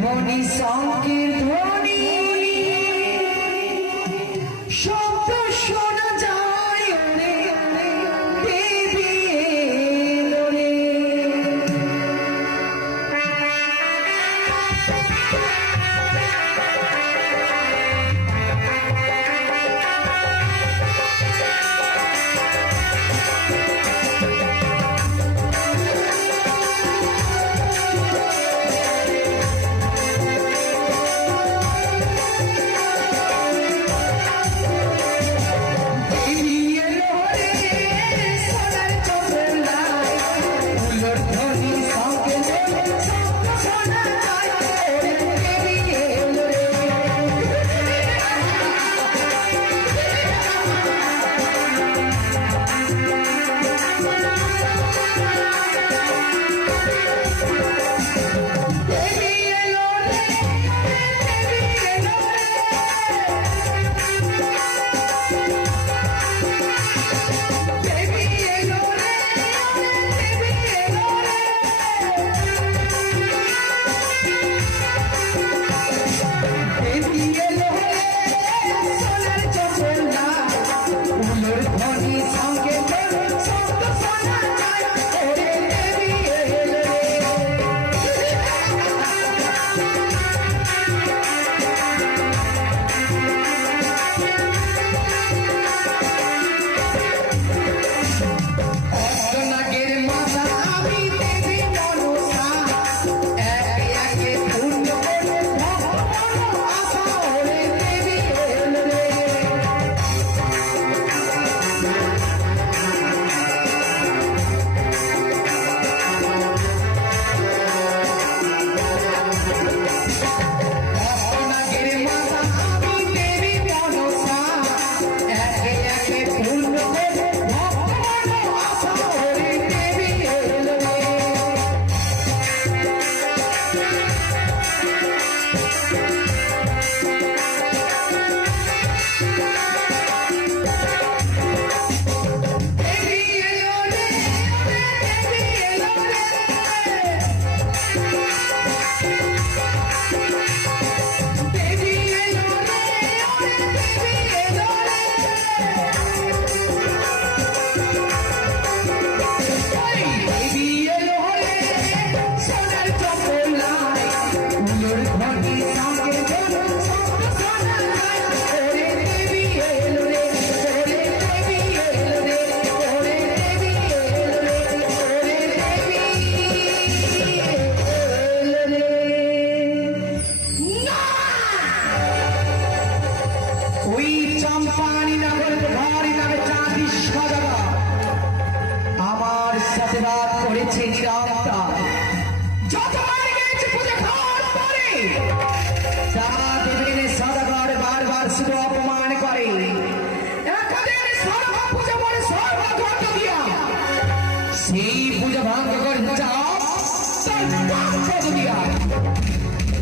ধ্বনি শঙ্কের ধ্বনি শব্দ শোনা যায় রে দেবী এলো রে।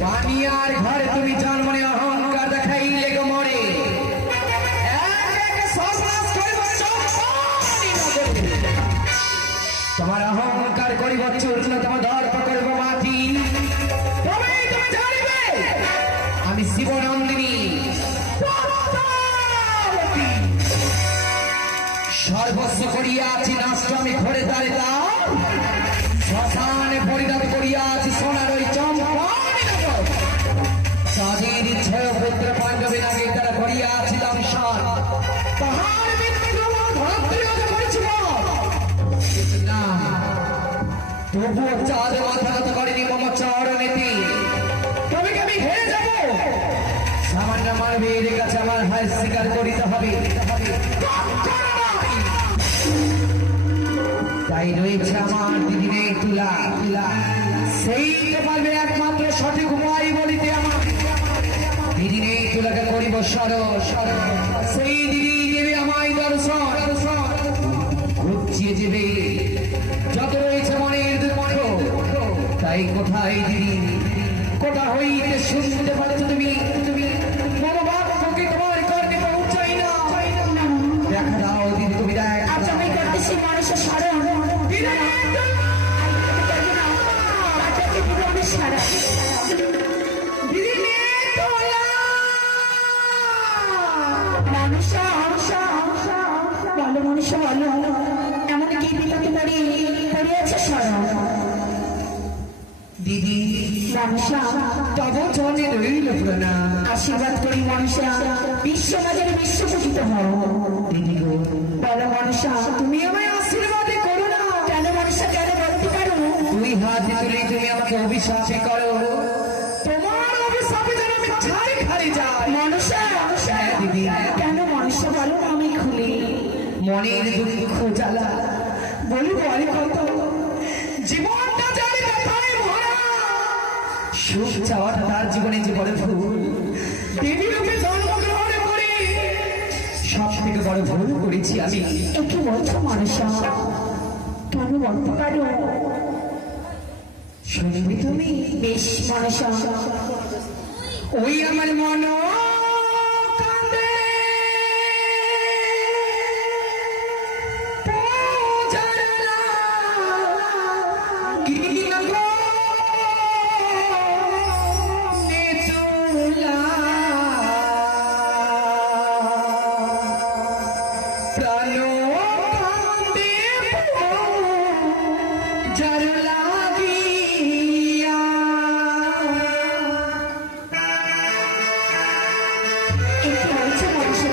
পানিয়ার ঘরে তুমি জন্মনে অহংকার দেখাইলে গো মরে তোমার অহংকার করিব চূর্ণ তোমার দর্প করিব মাটি তবে তুমি জানিবে আমি শিবনন্দিনী সর্বস্ব করিয়াছি নষ্ট আমি ঘরে দ্বারে দাও শ্মশানে পরিণত করিয়াছি সোনার ওই স্বাধীন ইচ্ছায় পুত্র পাণ্ডবের আগে তারা করিয়াছিলাম সার তাহার না তবুও চাঁদ মাথা নত করেনি মম চরণেতে তবে কি আমি হেরে যাব সামান্য মানবের কাছে আমার হার স্বীকার করিতে হবে তাই রয়েছে আমার দিদিনে তুলা সেই পারবে একমাত্র সঠিক উপায় বলিতে আমার দিদিনে তুলাকে করিব সর সেই দিদি দেবে আমায় দর্শন ঘুচিয়ে দেবে যত রয়েছে মনের দুঃখ তাই কোথায় দিদি কোথা হইতে শুনতে পাচ্ছ তুমি কোনো বাক্যকে তোমার কর্ণে পৌঁছাই না। দেখা দাও দিদি, তুমি দেখ। আচ্ছা আমি করতেছি মানুষের স্মরণ। বলো মনুষ্য বলো, এমন কি বিপদে পড়িয়াছে স্মরণ? দিদি মনুষ্য তব চরণে রইল প্রণাম। আশীর্বাদ করি মনুষ্য, বিশ্ব মাঝারে বিশ্বপূজিত হও। দিদি গো, বলো মনুষ্য, তুমি আমায় আশীর্বাদ করো না। কেন মনুষ্য, কেন বলতে পারো? দুই হাত তুলে তুমি আমাকে অভিশাপ করো, তোমার অভিশাপে যেন আমি ছাড়ি খারি যাই। মনুষ্য হ্যাঁ দিদি, কেন মনুষ্য বলো না, আমি খুলি। মনের দুঃখ জ্বালা বলবো আর কত, জীবনটা জানি ব্যথায় ভরা। সুখ চাওয়াটা তার জীবনে যে বড় ভুল। দেবী রূপে জন্মগ্রহণ করে সব থেকে বড় ভুল করেছি আমি। একটু বলছো মনুষ্য, কেন বলতে পারো? শুনবি তুমি? বেশ মনুষ্য, ওই আমার মন কান্দে পূজারা গিরিলা গো নেতুলা প্রাণ কান্দে পূজার লাগিয়া। একটু বলছো মনুষ্য,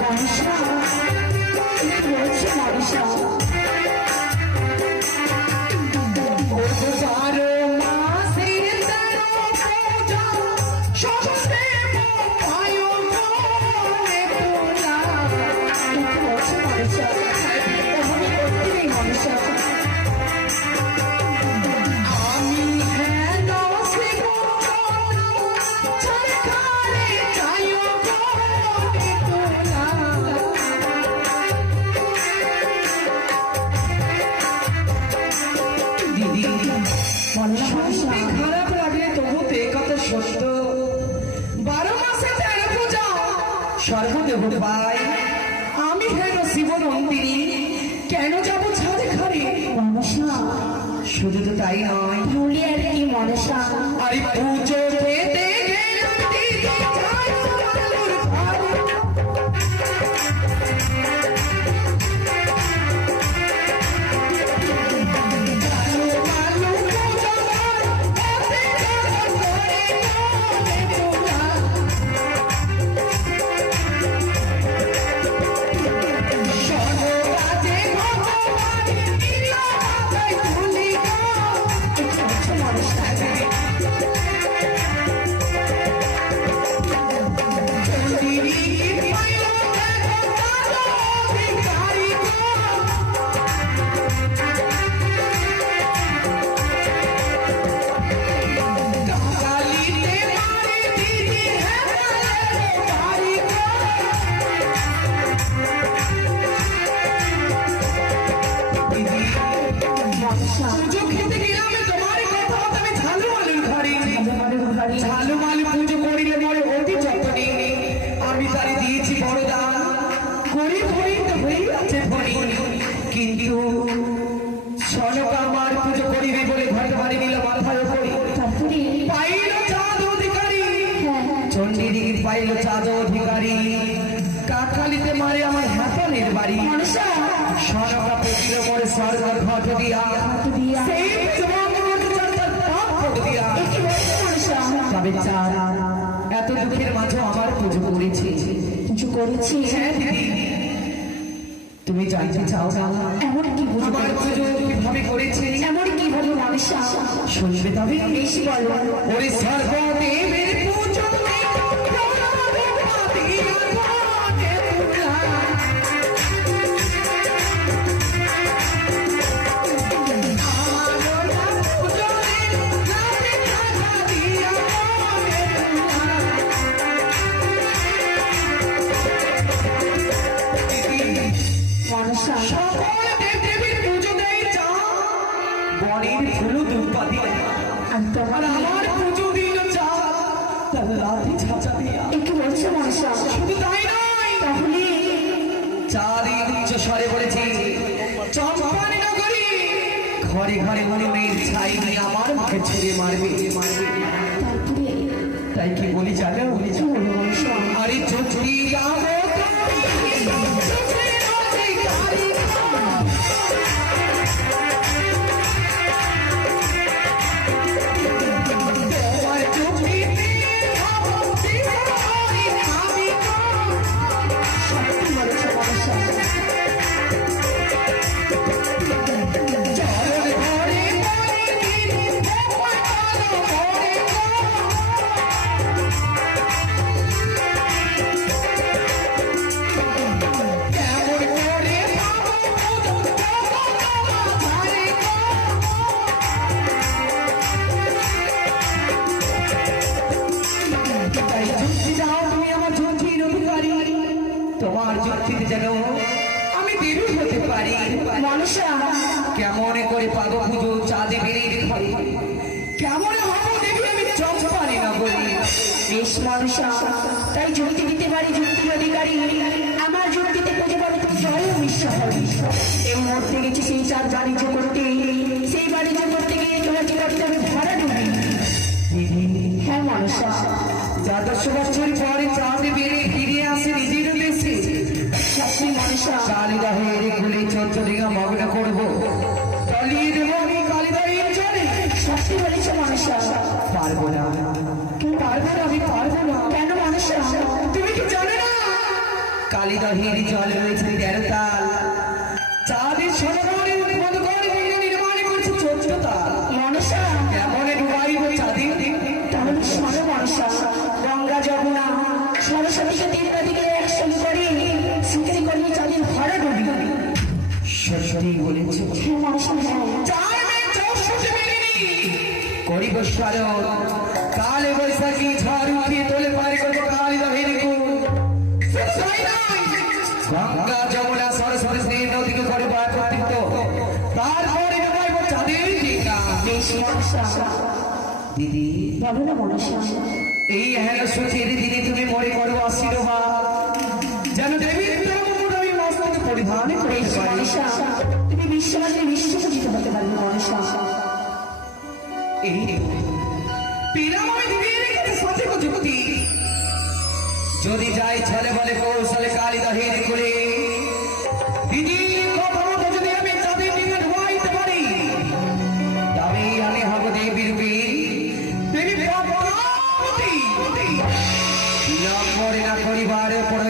মনুষ্য, একটু বলছো মনুষ্য, একটু বলছো মনুষ্য, এভাবে করতে নেই মনুষ্য। দিদি বলো মনুষ্য, খারাপ লাগলে তবু তো কথা সত্য। 12 মাসে 13 পূজা সর্বদেব ভাই, আমি হেন শিব নন্দিনী কেন যাব ছাড়ে খারে? মনুষ্য শুধু তো তাই নয়, ভুলি আর কি মনুষ্য, আরে পুজো খেতে গেলাম দিদি ছাড় আলুর ঘর। আলু আলু পূজা ঘর, হাতে কাজ করে কানে তোলা। শোনো বাজে ভগবান, নীলা বাজায় তুলি গো। একটু বলছো মনুষ্য, ঝালুমালু পুজো করিলে মরে অতি যতনে, আমি তারে দিয়েছি বড় দান, গরিব হইতে হইয়াছে ধনী। কিন্তু সনক আমার পুজো করিবে বলে ঘরে বাড়ি নিল মাথার উপরে। তারপরে পাইল চাঁদ অধিকারী, চণ্ডীদিগির পাইল চাঁদ অধিকারী, কাকালিতে মারে আমার হাতলে বোনের বাড়ি মনসা সনকা পুতিল মোর স্বর্গ ঘট দিয়া দিয়া সেই তোমার চন্দ্র পাপ দিয়া কি বলছো মনসা তবে চার এত দুঃখের মাঝে আমার পুজো করেছি কিছু করেছি হ্যাঁ দিদি তুমি জানতে চাও না এমন কি বুঝতে আমার পুজো কিভাবে করেছি এমন কি বলি মনসা শুনবে তবে বেশি বলো ওরে সর্বদেবের পুজো মনসা বনের ফুলো দুপাতি আর তোমার আর আমার পুজো দিল চা তার লাঠি ছাঁচা দিয়া কি বলছো মনসা শুধু তাই নয় তাহলে চাঁদের উচ্চ স্বরে বলেছি চম্পানি নগরী ঘরে ঘরে মনের ছাই নিয়ে আমার মুখে ছুঁড়ে মারবে তারপরে তাই কি বলি জানো কি বলো মনসা আরে চুচি যাবো সত্যি বলেছো মনসা তোমার যুক্তিতে যেন আমি বিরূপ হতে পারি মনসা কেমন করে পাবো পুজো চাঁদে বেরিয়ে ঘরে কেমন হবো দেবী আমি চম্পানি না বলি বেশ মনসা তাই যুক্তি দিতে পারি যুক্তির অধিকারী আমার যুক্তিতে খুঁজে পাবে তুমি জয় মিশ্র এই মুহূর্তে গেছি সেই চার বাণিজ্য করতে সেই বাণিজ্য করতে গিয়ে তোমাকে করতে হবে ভরা ডুবি হ্যাঁ মনসা দ্বাদশ বছর পরে চাঁদে বেরিয়ে ফিরে আসে নিজের দেশে সত্যি মনসা কালিদাহের গুলি চঞ্চলিকা মগ্ন করবো তলিয়ে দেবো আমি কালিদাহের চলে সত্যি বলেছ মনসা পারবো না পারবো না আমি পারবো না কেন মনসা তুমি কি জানো না কালিদাহের জল রয়েছে 13 তাল চাঁদের সরোবরের মধুকর নির্মাণ করছে 14 তাল মনসা কেমন ডুবাইব চাঁদে তাহলে শোনো মনসা গঙ্গা যমুনা সরস্বতীকে তিন নদীকে একসঙ্গে করে শিকারি করিয়ে চাঁদের ভরা ডুবি সত্যি বলেছে হ্যাঁ মনসা হ্যাঁ চার মে 64 মিলিনি করিব স্মরণ কালে বৈশাখী ঝড় উঠিয়ে তোলে পারে করবো কালিদাহের কুল গঙ্গা যমুনা সরস্বতী শ্রী নদীকে করবো একত্রিত তারপরে ডুবাইব চাঁদের টিকা বেশ মনসা দিদি বলো না মনসা এই হেন সুচির দিনে তুমি মরে করো আশীর্বাদ যেন দেবীর তরমুট আমি মস্তকে পরিধান করে বেশ মনসা তুমি বিশ্বমানের বিশ্বপূজিত হতে পারবে মনসা এই পেলাম আমি দিদির কাছে সঠিক যুক্তি যদি যাই ছেলে বলে কৌশলে কালিদাহের কোলে দিদির কথা মতো যদি আমি চাঁদের দিকে ঢুয়াইতে পারি তবে আমি হব দেবীর বীর দেবী পদ্মাবতী বিলম্বরে না করিবার পর